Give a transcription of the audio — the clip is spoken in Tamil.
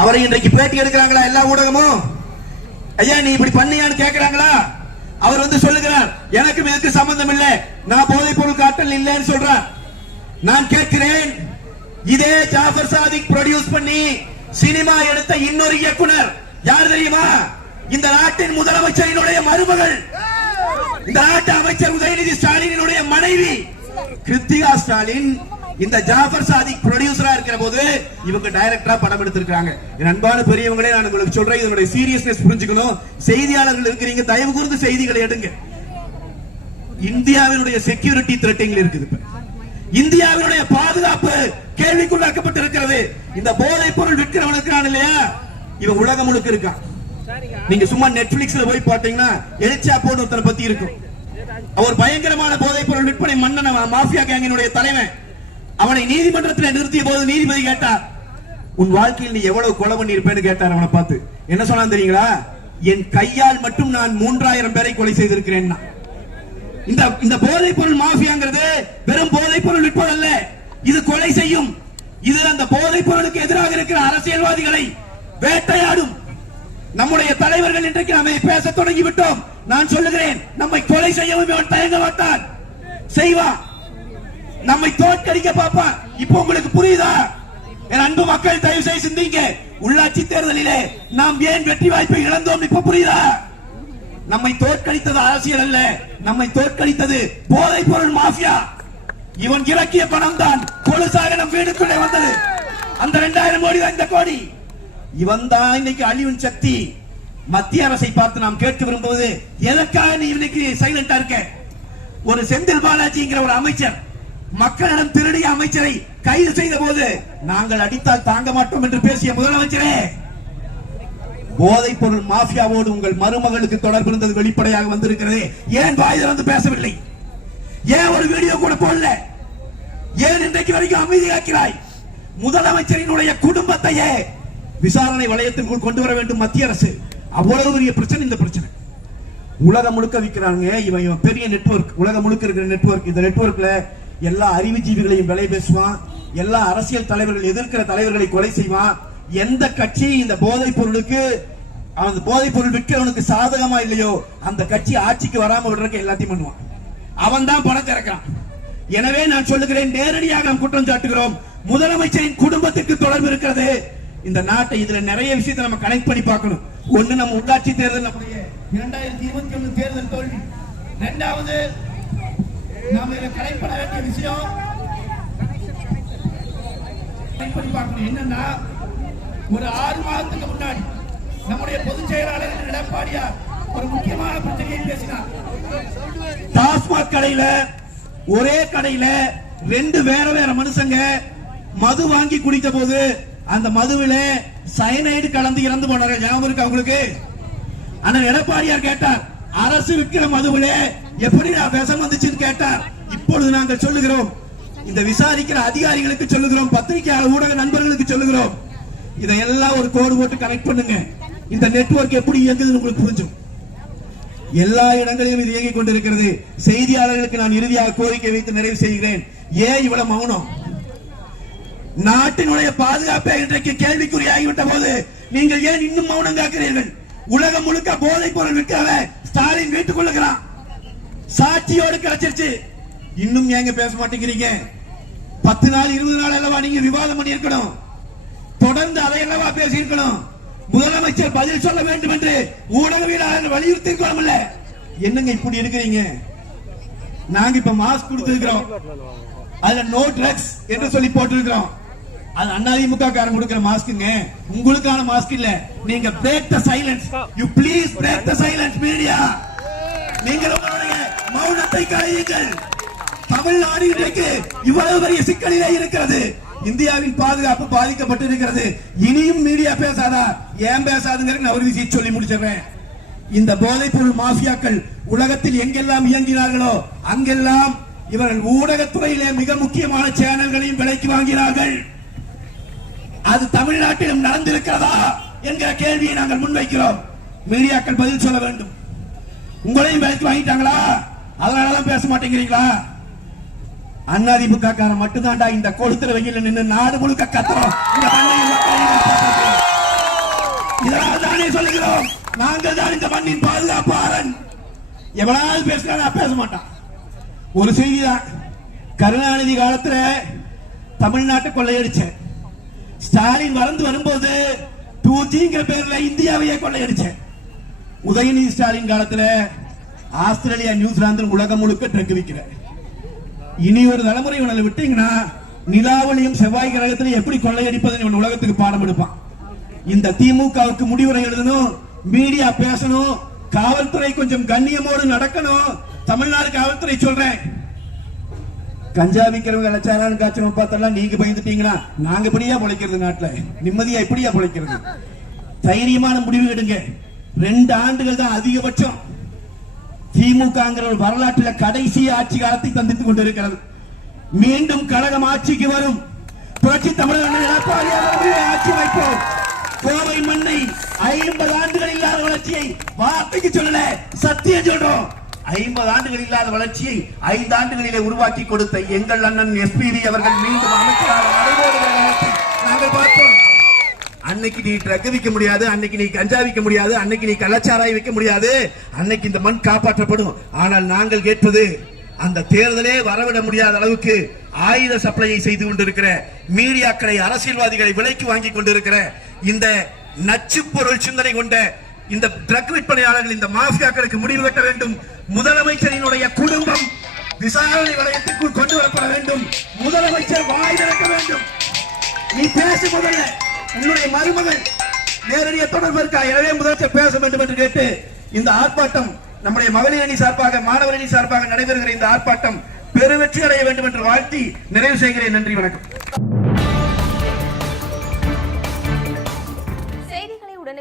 அவரை இன்றைக்கு பேட்டி எடுக்கிறாங்களா எல்லா ஊடகமும்? ஐயா நீ இப்படி பண்ணியான்னு கேட்கிறாங்களா அவர் வந்து சொல்லுகிறார் எனக்கும் இதுக்கு சம்பந்தம் இல்லை. நான் போதைப் பொருள் காட்டல் இல்லைன்னு சொல்றார். நான் கேட்கிறேன் இதே ஜாஃபர் சாதிக் ப்ரொடியூஸ் பண்ணி சினிமா எடுத்த இன்னொரு இயக்குனர். யார் தெரியுமா? இந்த நாட்டின் முதலமைச்சரினுடைய மருமகள். இந்த நாட்டு அமைச்சர் உதயநிதி ஸ்டாலினுடைய மனைவி. கிருத்திகா ஸ்டாலின். இந்த ஜாஃபர் சாதிக் ப்ரொடியூசரா இருக்கிற போது இவங்க டைரக்டரா படம் எடுத்திருக்காங்க என் அன்பான பெரியவங்களே நான் உங்களுக்கு சொல்றேன் இதனுடைய சீரியஸ்னஸ் புரிஞ்சுக்கணும். செய்தியாளர்கள் இருக்கிறீங்க தயவு கூர்ந்து செய்திகளை எடுங்க. இந்தியாவினுடைய செக்யூரிட்டி த்ரெட்டிங்ல இருக்குது இந்தியாவினுடைய பாதுகாப்பு கேள்விக்குள்ளாக்கப்பட்டிருக்கிறது இந்த போதைப் பொருள் விற்கிறவன் இல்லையா? இவன் உலகம் முழுக்க இருக்கான் நீங்க சும்மா நெட்ஃபிளிக்ஸ்ல போய் பாத்தீங்கன்னா எலிச்சா போன்னு ஒருத்தனை பத்தி இருக்கும். அவர் பயங்கரமான போதைப் பொருள் விற்பனை மன்னன் மாஃபியா கேங்கினுடைய தலைவன். அவனை நீதிமன்றத்தில் நிறுத்திய போது நீதிபதி கேட்டார் உன் வாழ்க்கையில் நீ எவ்வளவு கொலை பண்ணியிருப்பேன்னு கேட்டார் அவனை பார்த்து. என்ன சொன்னான் தெரியுங்களா? என் கையால் மட்டும் நான் மூன்றாயிரம் பேரை கொலை செய்திருக்கிறேன். இந்த இந்த போதைப் பொருள் மாஃபியாங்கிறது வெறும் போதைப் பொருள் விற்பதல்ல இது கொலை செய்யும். இது அந்த போதைப் பொருளுக்கு எதிராக இருக்கிற அரசியல்வாதிகளை வேட்டையாடும். நம்முடைய தலைவர்கள் இன்றைக்கு நம்மை பேச தொடங்கி விட்டோம் நான் சொல்லுகிறேன் நம்மை கொலை செய்யவும் இவன் தயங்க மாட்டான். செய்வான் நம்மை தோற்கடிக்க பார்ப்பான். இப்போ உங்களுக்கு புரியுதா? என் அன்பு மக்கள் தயவு செய்து சிந்திங்க. உள்ளாட்சி தேர்தலிலே நாம் ஏன் வெற்றி வாய்ப்பை இழந்தோம்? இப்ப புரியுதா? நம்மை தோற்கடித்தது அரசியல் அல்ல. நம்மை தோற்கடித்தது போதைப் பொருள் மாஃபியா. இவன் இறக்கிய பணம் தான் கொலுசாக நம் வீடுக்குள்ளே வந்தது. அந்த இரண்டாயிரம் கோடி தான் இந்த கோடி. இவன் தான் இன்னைக்கு அழிவின் சக்தி. மத்திய அரசை பார்த்து நாம் கேட்க விரும்புவது எதற்காக நீ இன்னைக்கு சைலண்டா இருக்க? ஒரு செந்தில் பாலாஜிங்கிற ஒரு அமைச்சர் மக்களிடம் திருடிய அமைச்சரை கைது செய்த போது நாங்கள் அடித்தால் தாங்க மாட்டோம் என்று பேசிய முதலமைச்சரே. போதைப் பொருள் மாஃபியாவோடு உங்கள் மருமகளுக்கு தொடர்பு இருந்தது வெளிப்படையாக வந்திருக்கிறது. ஏன் வாய் திறந்து பேசவில்லை? ஏன் ஒரு வீடியோ கூட போடல? ஏன் இன்றைக்கு வரைக்கும் அமைதி காக்கிறாய்? முதலமைச்சரினுடைய குடும்பத்தையே விசாரணை வளையத்திற்குள் கொண்டு வர வேண்டும் மத்திய அரசு. அவ்வளவு பெரிய பிரச்சனை இந்த பிரச்சனை. உலகம் முழுக்க விற்கிறாங்க இவன் இவன் பெரிய நெட்வொர்க் உலகம் முழுக்க இருக்கிற நெட்வொர்க் இந்த நெட்வொர்க்ல எல்லா அறிவுஜீவிகளையும் விலை பேசுவான். எல்லா அரசியல் தலைவர்கள் எதிர்க்கிற தலைவர்களை கொலை செய்வான். எந்த கட்சி இந்த போதைப் பொருளுக்கு அந்த போதைப் பொருள் விற்கிறவனுக்கு சாதகமா இல்லையோ அந்த கட்சி ஆட்சிக்கு வராம விடுறதுக்கு எல்லாத்தையும் பண்ணுவான். அவன் தான் பணம் திறக்கிறான். எனவே நான் சொல்லுகிறேன் நேரடியாக நாம் குற்றம் சாட்டுகிறோம். முதலமைச்சரின் குடும்பத்துக்கு தொடர்பு இருக்கிறது. இந்த நாட்டை இதுல நிறைய விஷயத்தை நம்ம கனெக்ட் பண்ணி பார்க்கணும். ஒண்ணு நம்ம உள்ளாட்சி தேர்தல் நம்முடைய இரண்டாயிரத்தி இருபத்தி ஒண்ணு தேர்தல் தோல்வி. இரண்டாவது நாம இதை கனெக்ட் பண்ண வேண்டிய விஷயம். என்னன்னா ஒரு ஆறு மாதத்துக்கு முன்னாடி நம்முடைய பொதுச் செயலாளர் எடப்பாடியார் ஒரு முக்கியமான பிரச்சனையை பேசினார். டாஸ்மாக் கடையில ஒரே கடையில ரெண்டு வேற வேற மனுஷங்க மது வாங்கி குடித்த போது அந்த மதுவில சயனைடு கலந்து இறந்து போனார்கள் ஞாபகம் இருக்கு அவங்களுக்கு அண்ணன் எடப்பாடியார் கேட்டார் அரசு விற்கிற மதுவிலே எப்படி நான் விஷம் வந்துச்சுன்னு கேட்டார். இப்பொழுது நாங்கள் சொல்லுகிறோம். இந்த விசாரிக்கிற அதிகாரிகளுக்கு சொல்லுகிறோம். பத்திரிகையாளர் ஊடக நண்பர்களுக்கு சொல்லுகிறோம். இதையெல்லாம் ஒரு கோடு போட்டு கனெக்ட் பண்ணுங்க. இந்த நெட்வொர்க் எப்படி இயங்குதுன்னு உங்களுக்கு புரிஞ்சும். எல்லா இடங்களிலும் இது இயங்கிக் கொண்டிருக்கிறது. செய்தியாளர்களுக்கு நான் இறுதியாக கோரிக்கை வைத்து நிறைவு செய்கிறேன். ஏன் இவ்வளவு மௌனம்? நாட்டினுடைய பாதுகாப்பை இன்றைக்கு கேள்விக்குறியாகிவிட்ட போது நீங்கள் ஏன் இன்னும் மௌனம் காக்கிறீர்கள்? உலகம் முழுக்க போதைப் பொருள் விற்கிறவன் ஸ்டாலின் வீட்டுக்குள்ளுக்கிறான் சாட்சியோடு கிடைச்சிருச்சு. இன்னும் ஏங்க பேச மாட்டேங்கிறீங்க? பத்து நாள் இருபது நாள் அல்லவா நீங்க விவாதம் பண்ணி இருக்கணும் தொடர்ந்து அதை அல்லவா பேசி இருக்கணும் முதலமைச்சர் பதில் சொல்ல வேண்டும் என்று ஊடகவியலாளர் வலியுறுத்தி இருக்கலாம்ல என்னங்க இப்படி இருக்கிறீங்க? நாங்க இப்ப மாஸ்க் கொடுத்திருக்கிறோம். அதுல நோ ட்ரக்ஸ் என்று சொல்லி போட்டிருக்கிறோம். அது அதிமுக காரன் கொடுக்கிற மாஸ்க்குங்க. உங்களுக்கான மாஸ்க் இல்ல. நீங்க break the silence you please break the silence media நீங்கள் உங்களுடைய மௌனத்தை களையுங்கள் தமிழ்நாடு இன்றைக்கு இவ்வளவு பெரிய சிக்கலிலே இருக்கிறது. இந்தியாவின் பாதுகாப்பு பாதிக்கப்பட்டிருக்கிறது. இனியும் மீடியா பேசாதா? ஏன் பேசாதுங்கிற நான் ஒரு விஷயம் சொல்லி முடிச்சிடுறேன். இந்த போதைப் பொருள் மாஃபியாக்கள் உலகத்தில் எங்கெல்லாம் இயங்கினார்களோ அங்கெல்லாம் இவர்கள் ஊடகத்துறையிலே மிக முக்கியமான சேனல்களையும் விலைக்கு வாங்கினார்கள். அது தமிழ்நாட்டிலும் நடந்திருக்கிறதா என்கிற கேள்வியை நாங்கள் முன்வைக்கிறோம். மீடியாக்கள் பதில் சொல்ல வேண்டும். உங்களையும் விலைக்கு வாங்கிட்டாங்களா? அதனாலதான் பேச மாட்டேங்கிறீங்களா? அதிமுக காரன் மட்டும்தான்டா இந்த கொளுத்துல வெயில நின்று நாடு முழுக்க கத்துறோம். இதனால் சொல்லுகிறோம். நாங்கள் தான் இந்த மண்ணின் பாதுகாப்பு அரண் எவனாவது பேசினா நான் பேச மாட்டான். ஒரு செய்தி தான் கருணாநிதி காலத்துல தமிழ்நாட்டை கொள்ளையடிச்சேன். ஸ்டாலின் வளர்ந்து வரும்போது டூ ஜிங்கிற பேர்ல இந்தியாவையே கொள்ளையடிச்சேன். உதயநிதி ஸ்டாலின் காலத்துல ஆஸ்திரேலியா நியூசிலாந்து உலகம் முழுக்க ட்ரக் விற்கிற இனி ஒரு தலைமுறை இவனை விட்டீங்கன்னா நிலாவளியும் செவ்வாய் கிரகத்திலும் எப்படி கொள்ளையடிப்பதுன்னு இவன் உலகத்துக்கு பாடம் எடுப்பான். இந்த திமுகவுக்கு முடிவுரை எழுதணும் மீடியா பேசணும் காவல்துறை கொஞ்சம் கண்ணியமோடு நடக்கணும். தமிழ்நாடு காவல்துறை சொல்றேன். கஞ்சா விற்கிறவங்க லட்சாரான் காய்ச்சல் பார்த்தெல்லாம் நீங்க பயந்துட்டீங்கன்னா நாங்க எப்படியா பிழைக்கிறது நாட்டுல? நிம்மதியா எப்படியா பிழைக்கிறது? தைரியமான முடிவு எடுங்க. ரெண்டு ஆண்டுகள் தான் அதிகபட்சம். திமுகங்கிற ஒரு வரலாற்றுல கடைசி ஆட்சி காலத்தை தந்தித்துக் கொண்டிருக்கிறது. மீண்டும் கழகம் ஆட்சிக்கு வரும். புரட்சி தமிழக ஆட்சி வைப்போம். கோவை மண்ணை ஐம்பது ஆண்டுகள் இல்லாத வளர்ச்சியை வார்த்தைக்கு சொல்லல சத்தியம் சொல்றோம். ஐம்பது ஆண்டுகள் இல்லாத வளர்ச்சியை ஐந்து ஆண்டுகளிலே உருவாக்கி கொடுத்த எங்கள் அண்ணன் எஸ்பிவி அவர்கள் மீண்டும் அமைச்சராக நாங்கள் பார்த்தோம். அன்னைக்கு நீ ட்ரக் விற்க முடியாது அன்னைக்கு நீ கஞ்சா விற்க முடியாது அன்னைக்கு நீ கள்ளச்சாராய் விற்க முடியாது அன்னைக்கு இந்த மண் காப்பாற்றப்படும். ஆனால் நாங்கள் கேட்பது அந்த தேர்தலே வரவிட முடியாத அளவுக்கு ஆயுத சப்ளையை செய்து கொண்டிருக்கிற மீடியாக்களை அரசியல்வாதிகளை விலைக்கு வாங்கி கொண்டிருக்கிற இந்த நச்சு பொருள் சிந்தனை கொண்ட இந்த ட்ரக் விற்பனையாளர்கள் இந்த மாஃபியாக்களுக்கு முடிவு கட்ட வேண்டும். முதலமைச்சரினுடைய குடும்பம் விசாரணை வளையத்திற்குள் கொண்டு வரப்பட வேண்டும். முதலமைச்சர் வாய் திறக்க வேண்டும். நீ பேசும் முதல்ல. உன்னுடைய மருமகன் நேரடிய தொடர்பு இருக்கா? எனவே முதலமைச்சர் பேச வேண்டும் என்று கேட்டு இந்த ஆர்ப்பாட்டம் நம்முடைய மகளிர் அணி சார்பாக மாணவர் அணி சார்பாக நடைபெறுகிற இந்த ஆர்ப்பாட்டம் பெருவெற்றி அடைய வேண்டும் என்று வாழ்த்தி நிறைவு செய்கிறேன். நன்றி வணக்கம்.